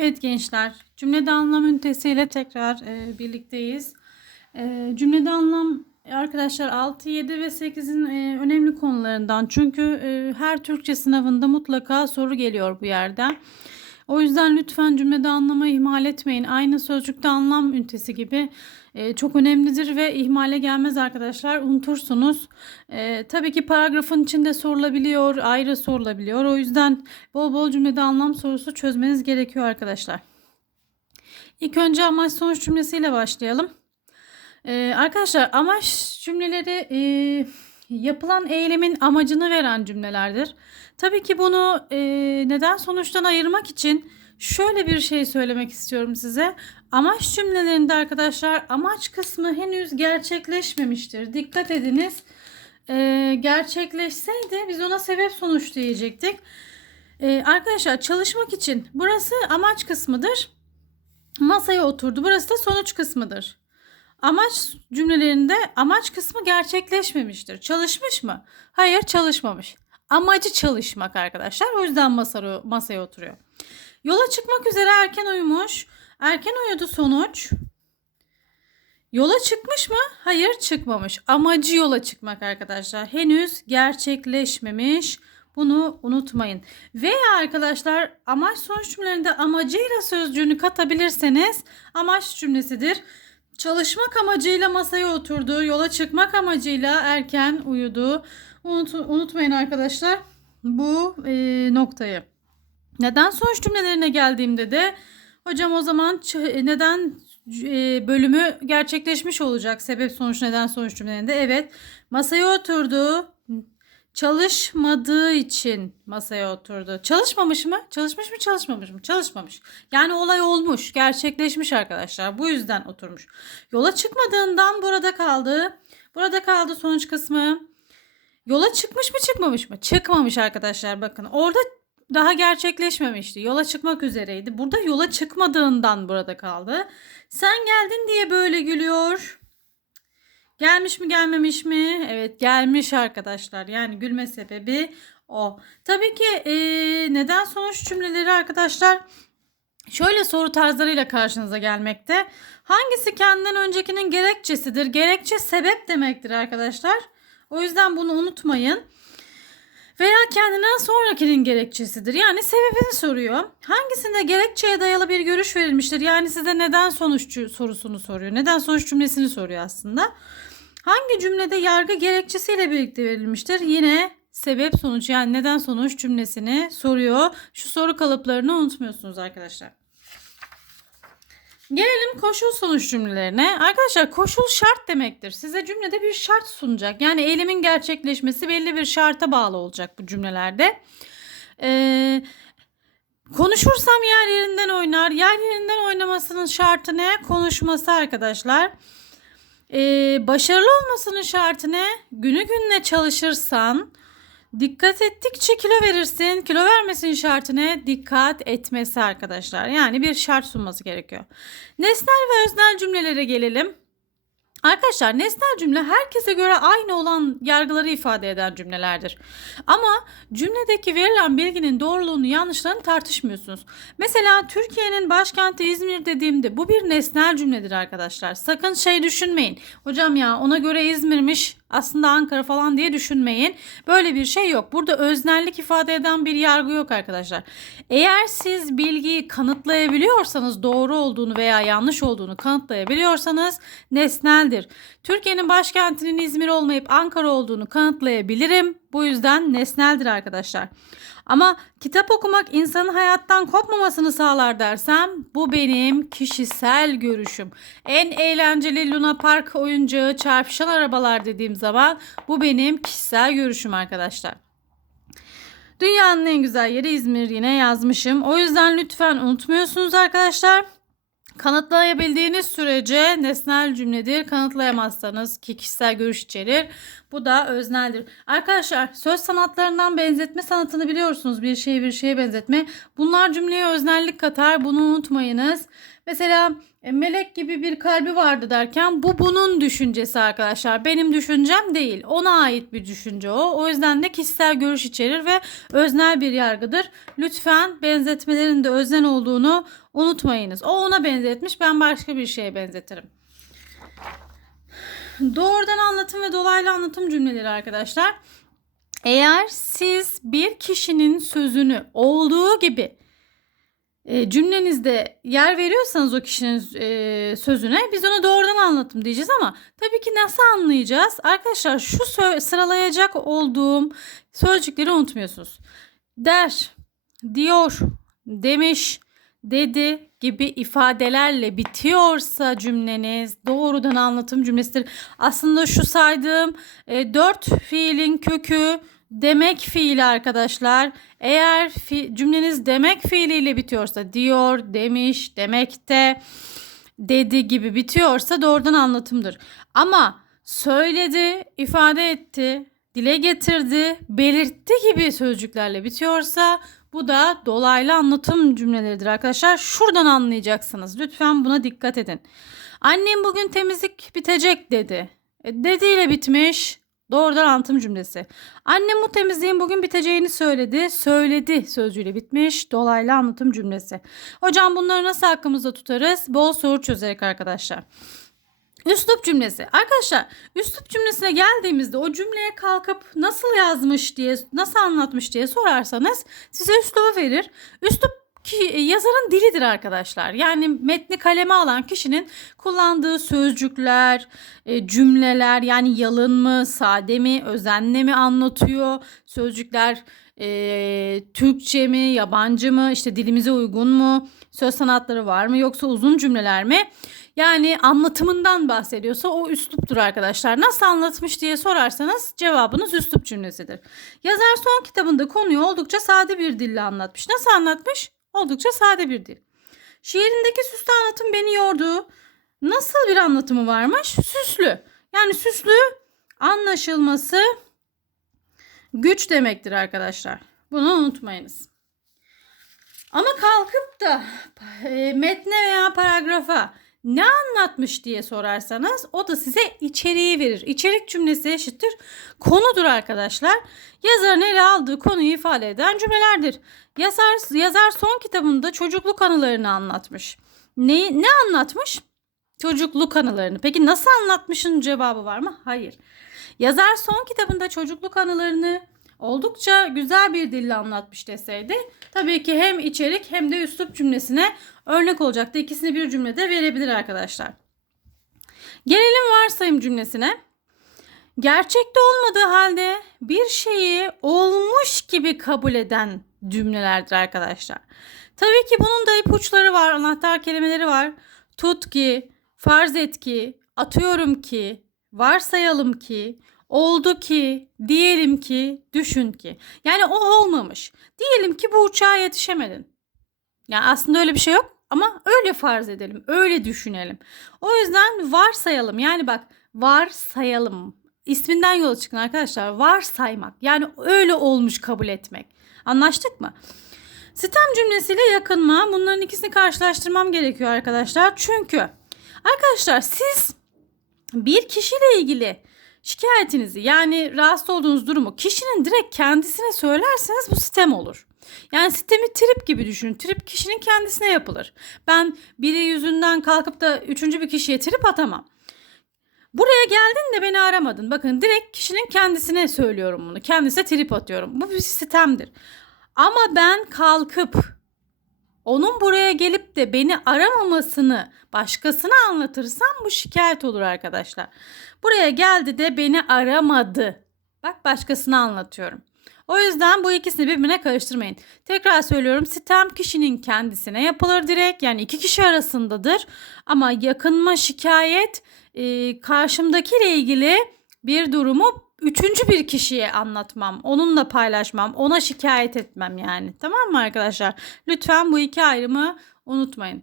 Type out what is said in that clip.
Evet gençler, cümlede anlam ünitesiyle tekrar e, birlikteyiz. E, cümlede anlam arkadaşlar 6, 7 ve 8'in e, önemli konularından. Çünkü e, her Türkçe sınavında mutlaka soru geliyor bu yerden. O yüzden lütfen cümlede anlamı ihmal etmeyin. Aynı sözcükte anlam ünitesi gibi e, çok önemlidir ve ihmale gelmez arkadaşlar. Unutursunuz. E, tabii ki paragrafın içinde sorulabiliyor, ayrı sorulabiliyor. O yüzden bol bol cümlede anlam sorusu çözmeniz gerekiyor arkadaşlar. İlk önce amaç sonuç cümlesiyle başlayalım. E, arkadaşlar amaç cümleleri e, yapılan eylemin amacını veren cümlelerdir. Tabii ki bunu e, neden sonuçtan ayırmak için şöyle bir şey söylemek istiyorum size. Amaç cümlelerinde arkadaşlar amaç kısmı henüz gerçekleşmemiştir. Dikkat ediniz. E, gerçekleşseydi biz ona sebep sonuç diyecektik. E, arkadaşlar çalışmak için burası amaç kısmıdır. Masaya oturdu. Burası da sonuç kısmıdır. Amaç cümlelerinde amaç kısmı gerçekleşmemiştir. Çalışmış mı? Hayır çalışmamış. Amacı çalışmak arkadaşlar. O yüzden masaya, masaya oturuyor. Yola çıkmak üzere erken uyumuş. Erken uyudu sonuç. Yola çıkmış mı? Hayır çıkmamış. Amacı yola çıkmak arkadaşlar. Henüz gerçekleşmemiş. Bunu unutmayın. Veya arkadaşlar amaç sonuç cümlelerinde amacıyla sözcüğünü katabilirseniz amaç cümlesidir. Çalışmak amacıyla masaya oturdu. Yola çıkmak amacıyla erken uyudu. Unut, unutmayın arkadaşlar bu e, noktayı. Neden sonuç cümlelerine geldiğimde de hocam o zaman ç- neden e, bölümü gerçekleşmiş olacak. Sebep sonuç neden sonuç cümlelerinde. Evet masaya oturdu. Çalışmadığı için masaya oturdu. Çalışmamış mı? Çalışmış mı çalışmamış mı? Çalışmamış. Yani olay olmuş, gerçekleşmiş arkadaşlar. Bu yüzden oturmuş. Yola çıkmadığından burada kaldı. Burada kaldı sonuç kısmı. Yola çıkmış mı çıkmamış mı? Çıkmamış arkadaşlar bakın. Orada daha gerçekleşmemişti. Yola çıkmak üzereydi. Burada yola çıkmadığından burada kaldı. Sen geldin diye böyle gülüyor. Gelmiş mi gelmemiş mi? Evet gelmiş arkadaşlar. Yani gülme sebebi o. Tabii ki e, neden sonuç cümleleri arkadaşlar şöyle soru tarzlarıyla karşınıza gelmekte. Hangisi kendinden öncekinin gerekçesidir? Gerekçe sebep demektir arkadaşlar. O yüzden bunu unutmayın. Veya kendinden sonrakinin gerekçesidir. Yani sebebini soruyor. Hangisinde gerekçeye dayalı bir görüş verilmiştir? Yani size neden sonuççu sorusunu soruyor. Neden sonuç cümlesini soruyor aslında. Hangi cümlede yargı gerekçesiyle birlikte verilmiştir? Yine sebep sonuç yani neden sonuç cümlesini soruyor. Şu soru kalıplarını unutmuyorsunuz arkadaşlar. Gelelim koşul sonuç cümlelerine. Arkadaşlar koşul şart demektir. Size cümlede bir şart sunacak. Yani eylemin gerçekleşmesi belli bir şarta bağlı olacak bu cümlelerde. Ee, konuşursam yer yerinden oynar. Yer yerinden oynamasının şartı ne? Konuşması arkadaşlar. Ee, başarılı olmasının şartı ne? Günü gününe çalışırsan dikkat ettikçe kilo verirsin. Kilo vermesinin şartı ne? Dikkat etmesi arkadaşlar. Yani bir şart sunması gerekiyor. Nesnel ve öznel cümlelere gelelim. Arkadaşlar nesnel cümle herkese göre aynı olan yargıları ifade eden cümlelerdir. Ama cümledeki verilen bilginin doğruluğunu yanlışlarını tartışmıyorsunuz. Mesela Türkiye'nin başkenti İzmir dediğimde bu bir nesnel cümledir arkadaşlar. Sakın şey düşünmeyin. Hocam ya ona göre İzmir'miş aslında Ankara falan diye düşünmeyin. Böyle bir şey yok. Burada öznellik ifade eden bir yargı yok arkadaşlar. Eğer siz bilgiyi kanıtlayabiliyorsanız doğru olduğunu veya yanlış olduğunu kanıtlayabiliyorsanız nesneldir. Türkiye'nin başkentinin İzmir olmayıp Ankara olduğunu kanıtlayabilirim. Bu yüzden nesneldir arkadaşlar. Ama kitap okumak insanın hayattan kopmamasını sağlar dersem bu benim kişisel görüşüm. En eğlenceli Luna Park oyuncağı çarpışan arabalar dediğim zaman bu benim kişisel görüşüm arkadaşlar. Dünyanın en güzel yeri İzmir yine yazmışım. O yüzden lütfen unutmuyorsunuz arkadaşlar. Kanıtlayabildiğiniz sürece nesnel cümledir. Kanıtlayamazsanız ki kişisel görüş içerir. Bu da özneldir. Arkadaşlar söz sanatlarından benzetme sanatını biliyorsunuz. Bir şeyi bir şeye benzetme. Bunlar cümleye öznellik katar. Bunu unutmayınız. Mesela e, melek gibi bir kalbi vardı derken bu bunun düşüncesi arkadaşlar. Benim düşüncem değil. Ona ait bir düşünce o. O yüzden de kişisel görüş içerir ve öznel bir yargıdır. Lütfen benzetmelerin de öznel olduğunu unutmayınız. O ona benzetmiş ben başka bir şeye benzetirim. Doğrudan anlatım ve dolaylı anlatım cümleleri arkadaşlar. Eğer siz bir kişinin sözünü olduğu gibi e, cümlenizde yer veriyorsanız o kişinin e, sözüne biz ona doğrudan anlatım diyeceğiz ama tabii ki nasıl anlayacağız? Arkadaşlar şu sıralayacak olduğum sözcükleri unutmuyorsunuz. Der, diyor, demiş, dedi gibi ifadelerle bitiyorsa cümleniz doğrudan anlatım cümlesidir. Aslında şu saydığım e, dört fiilin kökü demek fiili arkadaşlar. Eğer fi- cümleniz demek fiiliyle bitiyorsa diyor, demiş, demekte, dedi gibi bitiyorsa doğrudan anlatımdır. Ama söyledi, ifade etti, dile getirdi, belirtti gibi sözcüklerle bitiyorsa bu da dolaylı anlatım cümleleridir arkadaşlar. Şuradan anlayacaksınız. Lütfen buna dikkat edin. Annem bugün temizlik bitecek dedi. E, dediğiyle bitmiş. Doğrudan anlatım cümlesi. Annem bu temizliğin bugün biteceğini söyledi. Söyledi sözcüğüyle bitmiş. Dolaylı anlatım cümlesi. Hocam bunları nasıl aklımızda tutarız? Bol soru çözerek arkadaşlar. Üslup cümlesi. Arkadaşlar üslup cümlesine geldiğimizde o cümleye kalkıp nasıl yazmış diye, nasıl anlatmış diye sorarsanız size üslubu verir. Üslup ki yazarın dilidir arkadaşlar. Yani metni kaleme alan kişinin kullandığı sözcükler, e, cümleler yani yalın mı, sade mi, özenle mi anlatıyor? Sözcükler e, Türkçe mi, yabancı mı, işte dilimize uygun mu? Söz sanatları var mı yoksa uzun cümleler mi? Yani anlatımından bahsediyorsa o üsluptur arkadaşlar. Nasıl anlatmış diye sorarsanız cevabınız üslup cümlesidir. Yazar son kitabında konuyu oldukça sade bir dille anlatmış. Nasıl anlatmış? Oldukça sade bir dil. Şiirindeki süslü anlatım beni yordu. Nasıl bir anlatımı varmış? Süslü. Yani süslü anlaşılması güç demektir arkadaşlar. Bunu unutmayınız. Ama kalkıp da e, metne veya paragrafa ne anlatmış diye sorarsanız o da size içeriği verir. İçerik cümlesi eşittir konudur arkadaşlar. Yazarın ele aldığı konuyu ifade eden cümlelerdir. Yazar, yazar son kitabında çocukluk anılarını anlatmış. Ne, ne anlatmış? Çocukluk anılarını. Peki nasıl anlatmışın cevabı var mı? Hayır. Yazar son kitabında çocukluk anılarını oldukça güzel bir dille anlatmış deseydi tabii ki hem içerik hem de üslup cümlesine örnek olacaktı. İkisini bir cümlede verebilir arkadaşlar. Gelelim varsayım cümlesine. Gerçekte olmadığı halde bir şeyi olmuş gibi kabul eden cümlelerdir arkadaşlar. Tabii ki bunun da ipuçları var, anahtar kelimeleri var. Tut ki, farz et ki, atıyorum ki, varsayalım ki, oldu ki, diyelim ki, düşün ki. Yani o olmamış. Diyelim ki bu uçağa yetişemedin. Yani aslında öyle bir şey yok ama öyle farz edelim, öyle düşünelim. O yüzden varsayalım. Yani bak varsayalım. İsminden yola çıkın arkadaşlar. Varsaymak. Yani öyle olmuş kabul etmek. Anlaştık mı? Sistem cümlesiyle yakınma. Bunların ikisini karşılaştırmam gerekiyor arkadaşlar. Çünkü arkadaşlar siz bir kişiyle ilgili şikayetinizi yani rahatsız olduğunuz durumu kişinin direkt kendisine söylerseniz bu sistem olur. Yani sistemi trip gibi düşünün. Trip kişinin kendisine yapılır. Ben biri yüzünden kalkıp da üçüncü bir kişiye trip atamam. Buraya geldin de beni aramadın. Bakın direkt kişinin kendisine söylüyorum bunu. Kendisine trip atıyorum. Bu bir sistemdir. Ama ben kalkıp onun buraya gelip de beni aramamasını başkasına anlatırsam bu şikayet olur arkadaşlar. Buraya geldi de beni aramadı. Bak başkasına anlatıyorum. O yüzden bu ikisini birbirine karıştırmayın. Tekrar söylüyorum sitem kişinin kendisine yapılır direkt yani iki kişi arasındadır. Ama yakınma şikayet e, karşımdakiyle ilgili bir durumu üçüncü bir kişiye anlatmam. Onunla paylaşmam. Ona şikayet etmem yani. Tamam mı arkadaşlar? Lütfen bu iki ayrımı unutmayın.